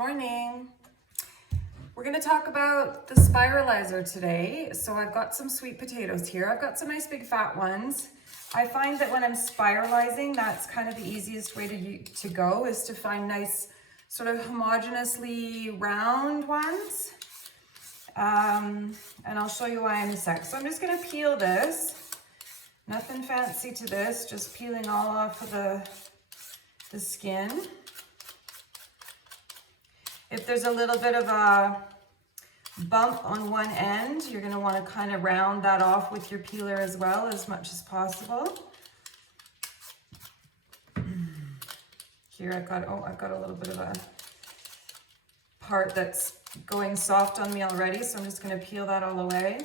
Morning. We're going to talk about the spiralizer today. So I've got some sweet potatoes here. I've got some nice big fat ones. I find that when I'm spiralizing, that's kind of the easiest way to go, is to find nice sort of homogeneously round ones. And I'll show you why in a sec. So I'm just going to peel this. Nothing fancy to this, just peeling all off of the skin. If there's a little bit of a bump on one end, you're going to want to kind of round that off with your peeler as well, as much as possible. Here I've got a little bit of a part that's going soft on me already, so I'm just going to peel that all away.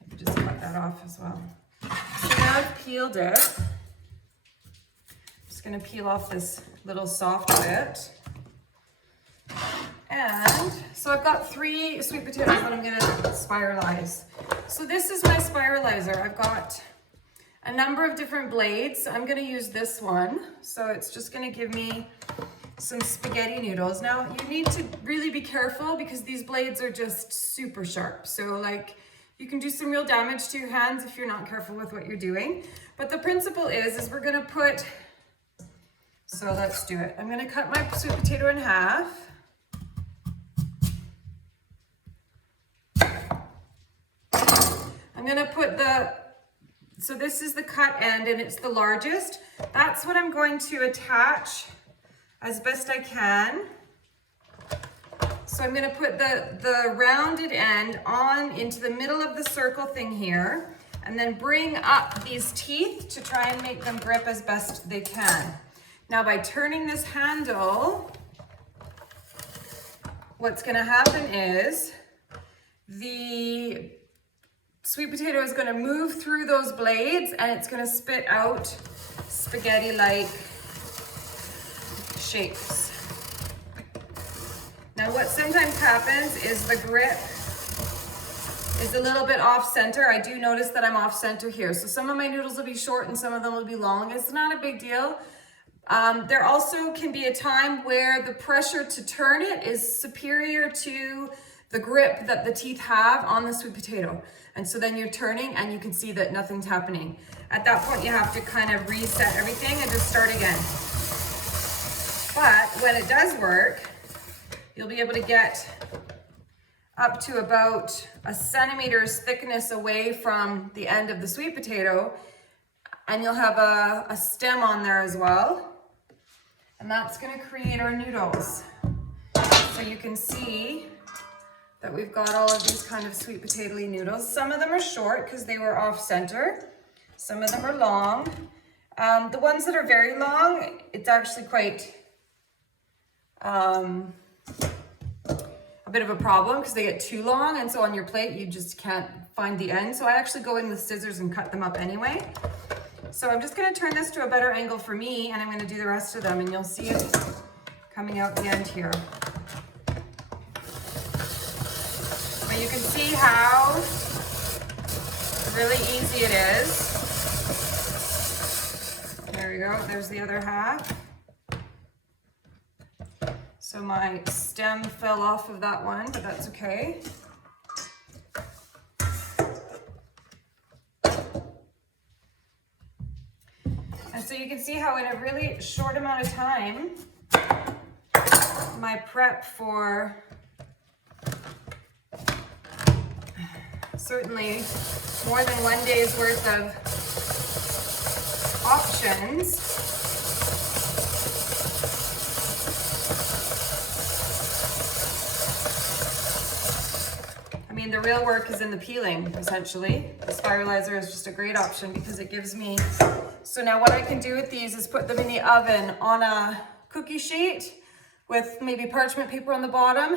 Maybe just cut that off as well. So now I've peeled it. Going to peel off this little soft bit. And so I've got 3 sweet potatoes that I'm going to spiralize. So this is my spiralizer. I've got a number of different blades. I'm going to use this one. So it's just going to give me some spaghetti noodles. Now you need to really be careful because these blades are just super sharp. So like you can do some real damage to your hands if you're not careful with what you're doing. But the principle is we're going to put. So let's do it. I'm going to cut my sweet potato in half. I'm going to put so this is the cut end and it's the largest. That's what I'm going to attach as best I can. So I'm going to put the rounded end on into the middle of the circle thing here and then bring up these teeth to try and make them grip as best they can. Now by turning this handle, what's going to happen is the sweet potato is going to move through those blades and it's going to spit out spaghetti-like shapes. Now what sometimes happens is the grip is a little bit off center. I do notice that I'm off center here. So some of my noodles will be short and some of them will be long. It's not a big deal. There also can be a time where the pressure to turn it is superior to the grip that the teeth have on the sweet potato. And so then you're turning and you can see that nothing's happening. At that point, you have to kind of reset everything and just start again. But when it does work, you'll be able to get up to about a centimeter's thickness away from the end of the sweet potato. And you'll have a stem on there as well. And that's going to create our noodles. So you can see that we've got all of these kind of sweet potato-y noodles. Some of them are short because they were off center. Some of them are long. The ones that are very long, it's actually quite a bit of a problem because they get too long. And so on your plate, you just can't find the end. So I actually go in with scissors and cut them up anyway. So I'm just going to turn this to a better angle for me, and I'm going to do the rest of them, and you'll see it coming out the end here. But you can see how really easy it is. There we go. There's the other half. So my stem fell off of that one, but that's okay. And so you can see how in a really short amount of time, my prep for certainly more than one day's worth of options I mean, the real work is in the peeling, essentially. The spiralizer is just a great option because it gives me. So now what I can do with these is put them in the oven on a cookie sheet with maybe parchment paper on the bottom.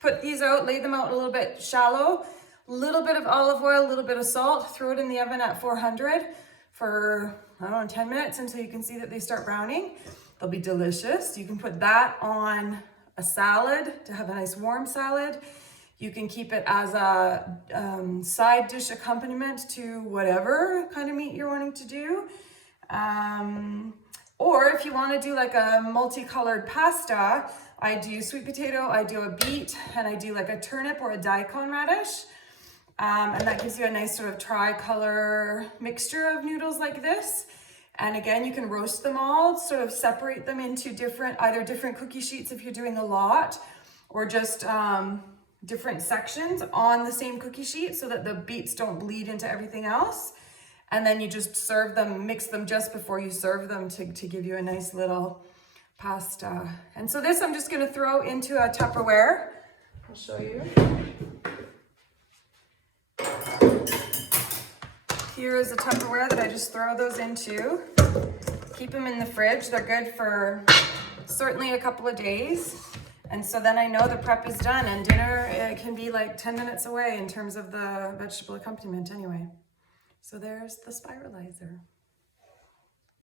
Put these out, lay them out a little bit shallow, a little bit of olive oil, a little bit of salt, throw it in the oven at 400 for, I don't know, 10 minutes until you can see that they start browning. They'll be delicious. You can put that on a salad to have a nice warm salad. You can keep it as a side dish accompaniment to whatever kind of meat you're wanting to do. Or if you want to do like a multicolored pasta, I do sweet potato, I do a beet, and I do like a turnip or a daikon radish. And that gives you a nice sort of tri-color mixture of noodles like this. And again, you can roast them all, sort of separate them into either different cookie sheets if you're doing a lot, or just different sections on the same cookie sheet so that the beets don't bleed into everything else. And then you just serve them, mix them just before you serve them to give you a nice little pasta. And so this I'm just gonna throw into a Tupperware. I'll show you. Here is a Tupperware that I just throw those into. Keep them in the fridge. They're good for certainly a couple of days. And so then I know the prep is done, and dinner, it can be like 10 minutes away in terms of the vegetable accompaniment anyway. So there's the spiralizer.